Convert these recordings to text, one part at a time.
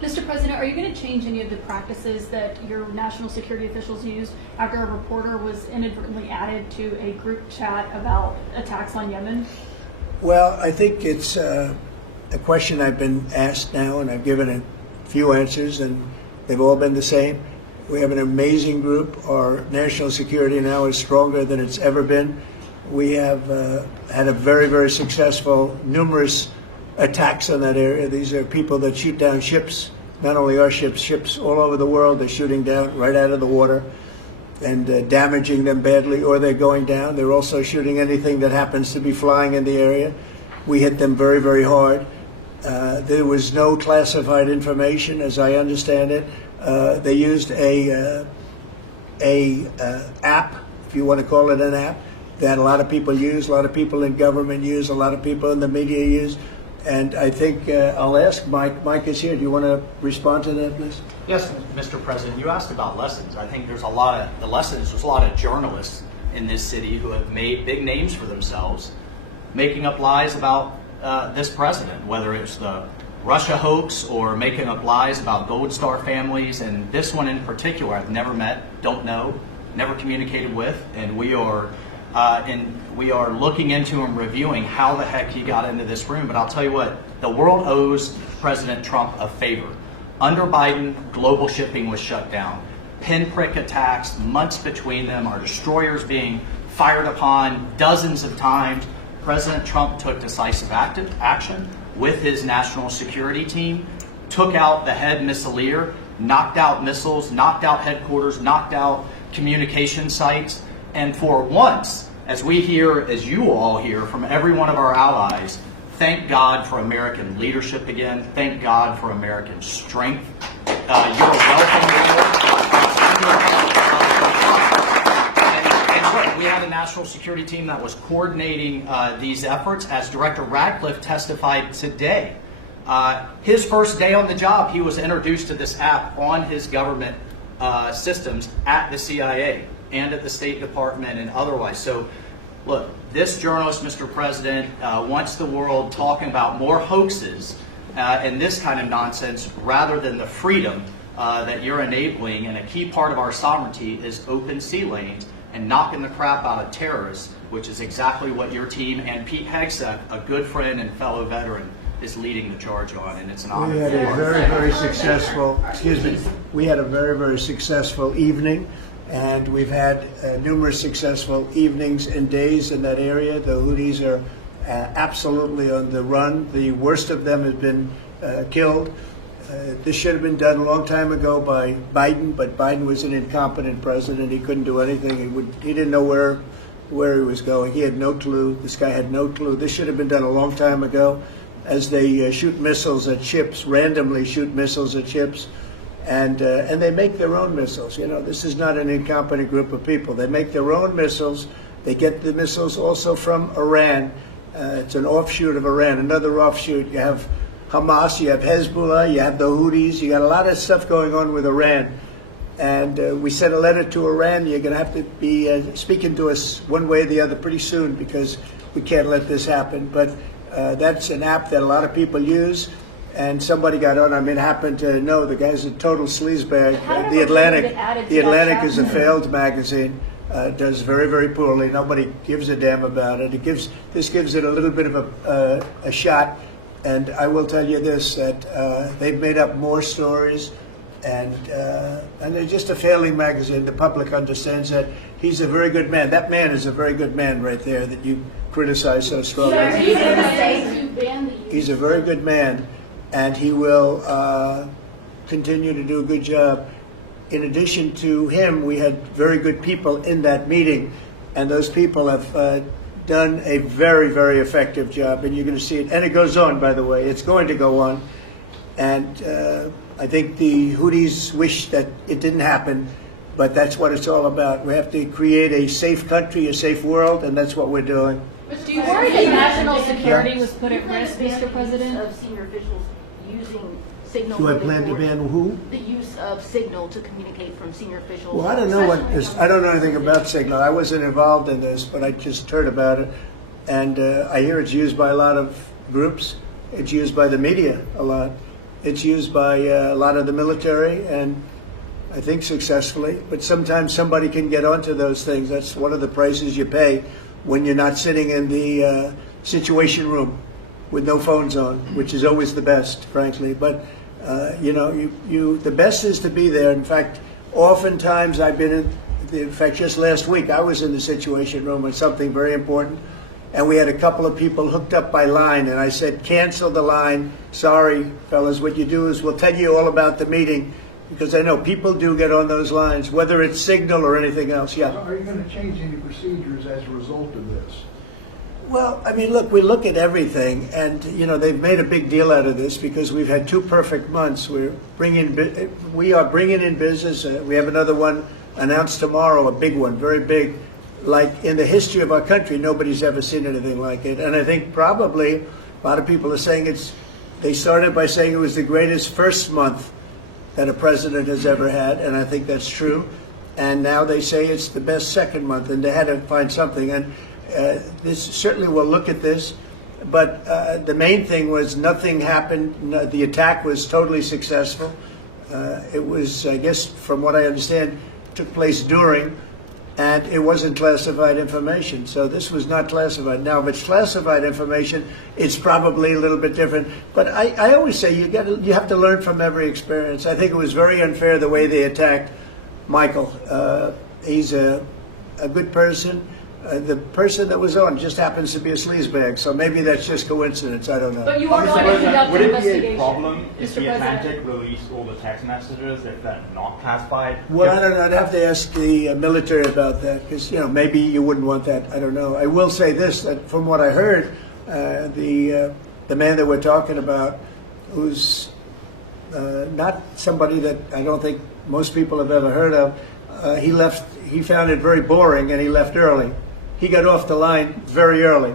Mr. President, are you going to change any of the practices that your national security officials used after a reporter was inadvertently added to a group chat about attacks on Yemen? Well, I think it's a question I've been asked now, and I've given a few answers, and they've all been the same. We have an amazing group. Our national security now is stronger than it's ever been. We have had a very, very successful, numerous attacks on that area. These are people that shoot down ships, not only our ships, ships all over the world. They're shooting down right out of the water and damaging them badly, or they're going down. They're also shooting anything that happens to be flying in the area. We hit them very, very hard. There was no classified information, as I understand it. They used a app, if you want to call it an app, that a lot of people use, a lot of people in government use, a lot of people in the media use. And I think I'll ask Mike. Mike is here. Do you want to respond to that, please? Yes, Mr. President. You asked about lessons. I think there's a lot of journalists in this city who have made big names for themselves, making up lies about this president, whether it's the Russia hoax or making up lies about Gold Star families. And this one in particular, I've never met, don't know, never communicated with, and we are looking into and reviewing how the heck he got into this room. But I'll tell you what, the world owes President Trump a favor. Under Biden, global shipping was shut down. Pinprick attacks, months between them, our destroyers being fired upon dozens of times. President Trump took decisive action with his national security team, took out the head missileer, knocked out missiles, knocked out headquarters, knocked out communication sites. And for once, as we hear, as you all hear from every one of our allies, thank God for American leadership again. Thank God for American strength. You're welcome. And look, we had a national security team that was coordinating these efforts. As Director Radcliffe testified today, his first day on the job, he was introduced to this app on his government systems at the CIA and at the State Department and otherwise. So, look, this journalist, Mr. President, wants the world talking about more hoaxes and this kind of nonsense rather than the freedom that you're enabling. And a key part of our sovereignty is open sea lanes and knocking the crap out of terrorists, which is exactly what your team and Pete Hegseth, a good friend and fellow veteran, is leading the charge on. And it's an honor. We had a very, very successful, we had a very, very successful evening. And we've had numerous successful evenings and days in that area. The Houthis are absolutely on the run. The worst of them has been killed. This should have been done a long time ago by Biden, but Biden was an incompetent president. He couldn't do anything. He didn't know where he was going. He had no clue. This guy had no clue. This should have been done a long time ago. As they shoot missiles at ships, randomly shoot missiles at ships. And they make their own missiles. You know, this is not an incompetent group of people. They make their own missiles. They get the missiles also from Iran. It's an offshoot of Iran, another offshoot. You have Hamas, you have Hezbollah, you have the Houthis. You got a lot of stuff going on with Iran. And we sent a letter to Iran. You're going to have to be speaking to us one way or the other pretty soon because we can't let this happen. But that's an app that a lot of people use. And somebody got on. I mean, happened to know the guy's a total sleazebag. The Atlantic is a failed magazine. Does very, very poorly. Nobody gives a damn about it. This gives it a little bit of a shot. And I will tell you this: that they've made up more stories, and they're just a failing magazine. The public understands that. He's a very good man. That man is a very good man right there that you criticize so strongly. He's a very good man. And he will continue to do a good job. In addition to him, we had very good people in that meeting, and those people have done a very, very effective job, and you're going to see it. And it goes on, by the way. It's going to go on. And I think the Houthis wish that it didn't happen, but that's what it's all about. We have to create a safe country, a safe world, and that's what we're doing. Do you worry that national security was put at risk, Mr. President? Of senior officials using signal. Do I plan to ban who? The use of signal to communicate from senior officials. Well, I don't know I don't know anything about signal. I wasn't involved in this, but I just heard about it, and I hear it's used by a lot of groups. It's used by the media a lot, It's used by a lot of the military, and I think successfully. But sometimes somebody can get onto those things. That's one of the prices you pay when you're not sitting in the situation room with no phones on, which is always the best, frankly. But the best is to be there. In fact, oftentimes I've been in fact, just last week I was in the situation room on something very important, and we had a couple of people hooked up by line, and I said, cancel the line. Sorry, fellas, what you do is we'll tell you all about the meeting, because I know people do get on those lines, whether it's Signal or anything else. Yeah. So are you going to change any procedures as a result of this? Well, I mean, look, we look at everything, and they've made a big deal out of this because we've had 2 perfect months. We are bringing in business. We have another one announced tomorrow, a big one, very big. Like in the history of our country, nobody's ever seen anything like it. And I think probably a lot of people are saying they started by saying it was the greatest first month that a president has ever had, and I think that's true. And now they say it's the best second month, and they had to find something. And this certainly will look at this, but the main thing was nothing happened. The attack was totally successful. It was, I guess, from what I understand, took place during, and it wasn't classified information. So this was not classified. Now, if it's classified information, it's probably a little bit different. But I always say you have to learn from every experience. I think it was very unfair the way they attacked Michael. He's a good person. The person that was on just happens to be a sleazebag, so maybe that's just coincidence. I don't know. But you are going to conduct would an it be investigation. a problem if Mr. the President. Atlantic released all the text messages if they're not classified? Well, I don't know. I'd have to ask the military about that because maybe you wouldn't want that. I don't know. I will say this: that from what I heard, the man that we're talking about, who's not somebody that I don't think most people have ever heard of, he left. He found it very boring, and he left early. He got off the line very early.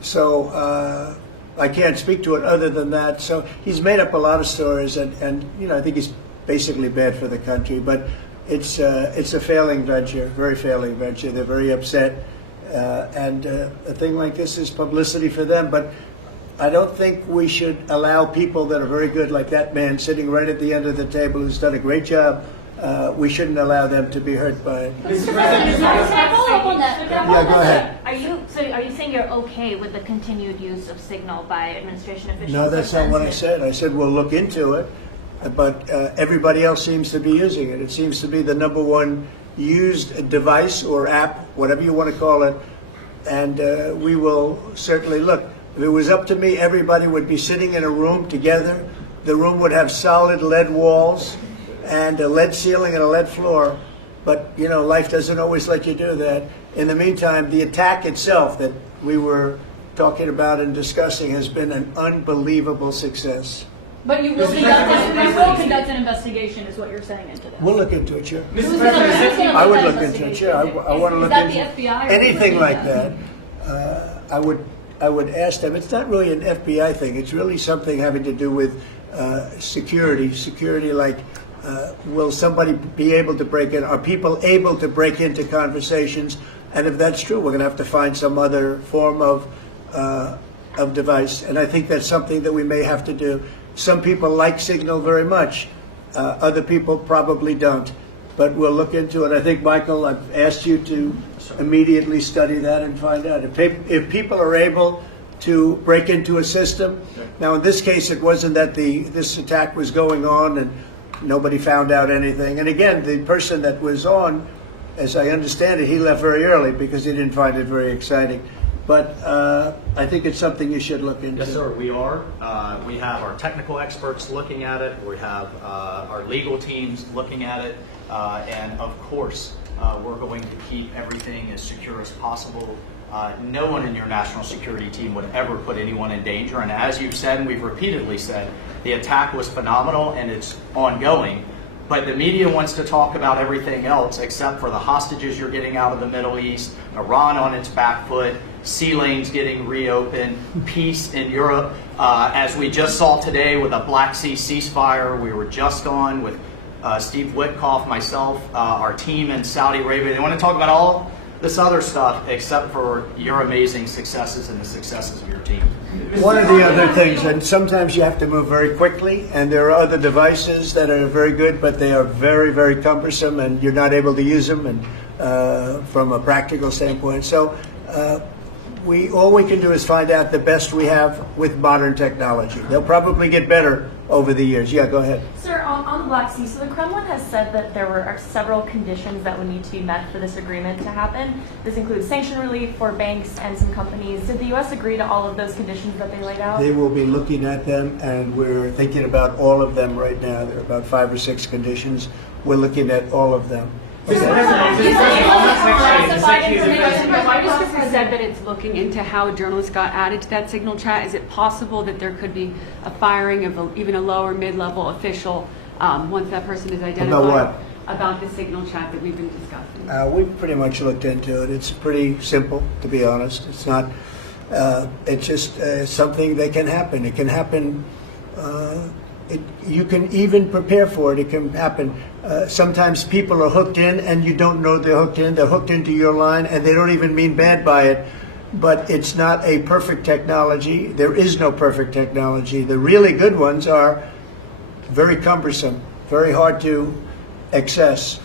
So I can't speak to it other than that. So he's made up a lot of stories, and I think he's basically bad for the country. But it's a failing venture, very failing venture. They're very upset, and a thing like this is publicity for them. But I don't think we should allow people that are very good, like that man sitting right at the end of the table, who's done a great job. We shouldn't allow them to be hurt by it. Mr. President, can I follow up on that? Yeah, go ahead. Are you saying you're okay with the continued use of Signal by administration officials? No, that's not what I said. I said we'll look into it, but everybody else seems to be using it. It seems to be the #1 used device or app, whatever you want to call it, and we will certainly look. If it was up to me, everybody would be sitting in a room together. The room would have solid lead walls and a lead ceiling and a lead floor. But, life doesn't always let you do that. In the meantime, the attack itself that we were talking about and discussing has been an unbelievable success. But you will conduct an investigation, is what you're saying into this. We'll look into it, sure. Who's gonna I would conduct look that into it, sure. investigation? I want to Is look that into the FBI or anything who's like doing that. I would ask them. It's not really an FBI thing. It's really something having to do with security. Security, like will somebody be able to break in? Are people able to break into conversations? And if that's true, we're going to have to find some other form of device. And I think that's something that we may have to do. Some people like Signal very much. Other people probably don't. But we'll look into it. I think, Michael, I've asked you to immediately study that and find out. If people are able to break into a system, now in this case it wasn't that this attack was going on and nobody found out anything. And again, the person that was on, as I understand it, he left very early because he didn't find it very exciting. But I think it's something you should look into. Yes, sir, we are. We have our technical experts looking at it. We have our legal teams looking at it. And of course, we're going to keep everything as secure as possible. No one in your national security team would ever put anyone in danger. And as you've said, and we've repeatedly said, the attack was phenomenal and it's ongoing. But the media wants to talk about everything else except for the hostages you're getting out of the Middle East, Iran on its back foot, sea lanes getting reopened, peace in Europe. As we just saw today with a Black Sea ceasefire, we were just on with Steve Witkoff, myself, our team in Saudi Arabia. They want to talk about this other stuff except for your amazing successes and the successes of your team. One of the other things, and sometimes you have to move very quickly, and there are other devices that are very good, but they are very, very cumbersome, and you're not able to use them, and from a practical standpoint. So all we can do is find out the best we have with modern technology. They'll probably get better over the years. Yeah, go ahead. Sir, on the Black Sea, so the Kremlin has said that there are several conditions that would need to be met for this agreement to happen. This includes sanction relief for banks and some companies. Did the U.S. agree to all of those conditions that they laid out? They will be looking at them, and we're thinking about all of them right now. There are about 5 or 6 conditions. We're looking at all of them. Microsoft said that it's looking into how a journalist got added to that Signal chat. Is it possible that there could be a firing of even a lower mid-level official once that person is identified? About what? About the Signal chat that we've been discussing. We've pretty much looked into it. It's pretty simple, to be honest. It's not. It's just something that can happen. It can happen. You can even prepare for it. It can happen. Sometimes people are hooked in, and you don't know they're hooked in. They're hooked into your line, and they don't even mean bad by it. But it's not a perfect technology. There is no perfect technology. The really good ones are very cumbersome, very hard to access.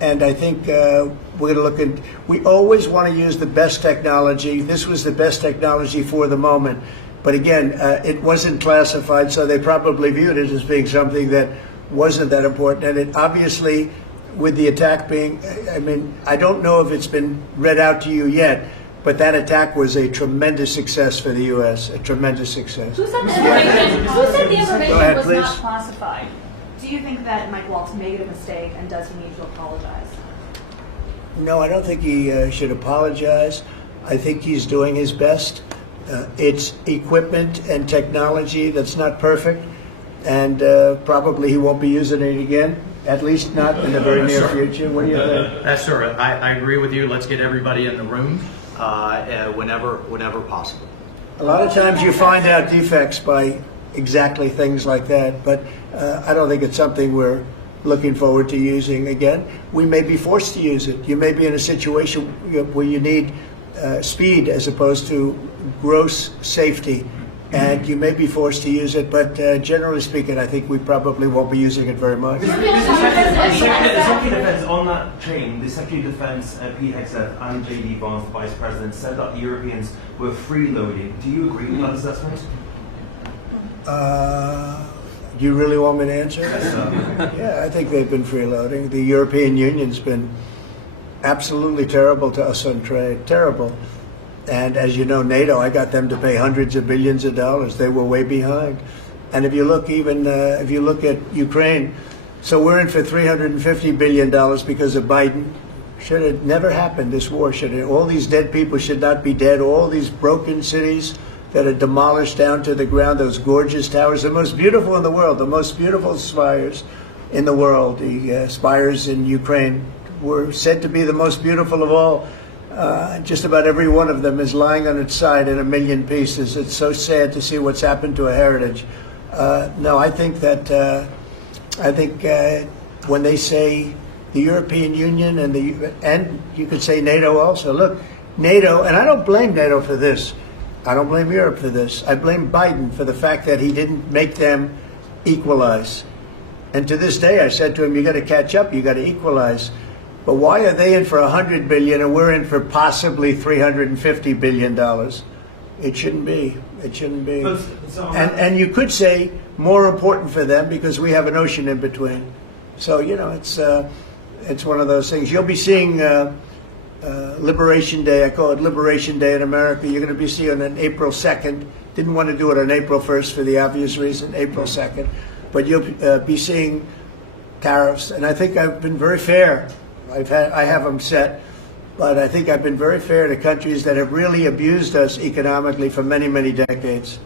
And I think we're going to look at. We always want to use the best technology. This was the best technology for the moment. But again, it wasn't classified, so they probably viewed it as being something that wasn't that important. And it obviously, with the attack being, I mean, I don't know if it's been read out to you yet, but that attack was a tremendous success for the U.S., a tremendous success. Who said the information Go ahead, was please. not classified? Do you think that Mike Waltz made a mistake, and does he need to apologize? No, I don't think he should apologize. I think he's doing his best. It's equipment and technology that's not perfect, and probably he won't be using it again, at least not in the very near future. What do you think? That's sir. I agree with you. Let's get everybody in the room whenever possible. A lot of times you find out defects by exactly things like that, but I don't think it's something we're looking forward to using again. We may be forced to use it. You may be in a situation where you need speed as opposed to gross safety, and you may be forced to use it, but generally speaking, I think we probably won't be using it very much. The Secretary of Defense, on that chain, the Secretary of Defense, Pete Hegseth, and J.D. Vance, the Vice President, said that the Europeans were freeloading. Do you agree with that assessment? Do you really want me to answer? Yeah, I think they've been freeloading. The European Union's been absolutely terrible to us on trade, terrible. And as you know, NATO, I got them to pay hundreds of billions of dollars. They were way behind. And if you look if you look at Ukraine, so we're in for $350 billion because of Biden. Should have never happened, this war. All these dead people should not be dead. All these broken cities that are demolished down to the ground, those gorgeous towers, the most beautiful in the world, the most beautiful spires in the world. The spires in Ukraine were said to be the most beautiful of all. Just about every one of them is lying on its side in a million pieces. It's so sad to see what's happened to a heritage. No, I think that when they say the European Union and you could say NATO also. Look, NATO, and I don't blame NATO for this. I don't blame Europe for this. I blame Biden for the fact that he didn't make them equalize. And to this day, I said to him, you got to catch up. You got to equalize. But why are they in for $100 billion and we're in for possibly $350 billion? It shouldn't be. It shouldn't be. And you could say more important for them because we have an ocean in between. So it's one of those things. You'll be seeing Liberation Day. I call it Liberation Day in America. You're going to be seeing it on April 2nd. Didn't want to do it on April 1st for the obvious reason. April 2nd, but you'll be seeing tariffs. And I think I've been very fair. I have them set, but I think I've been very fair to countries that have really abused us economically for many, many decades.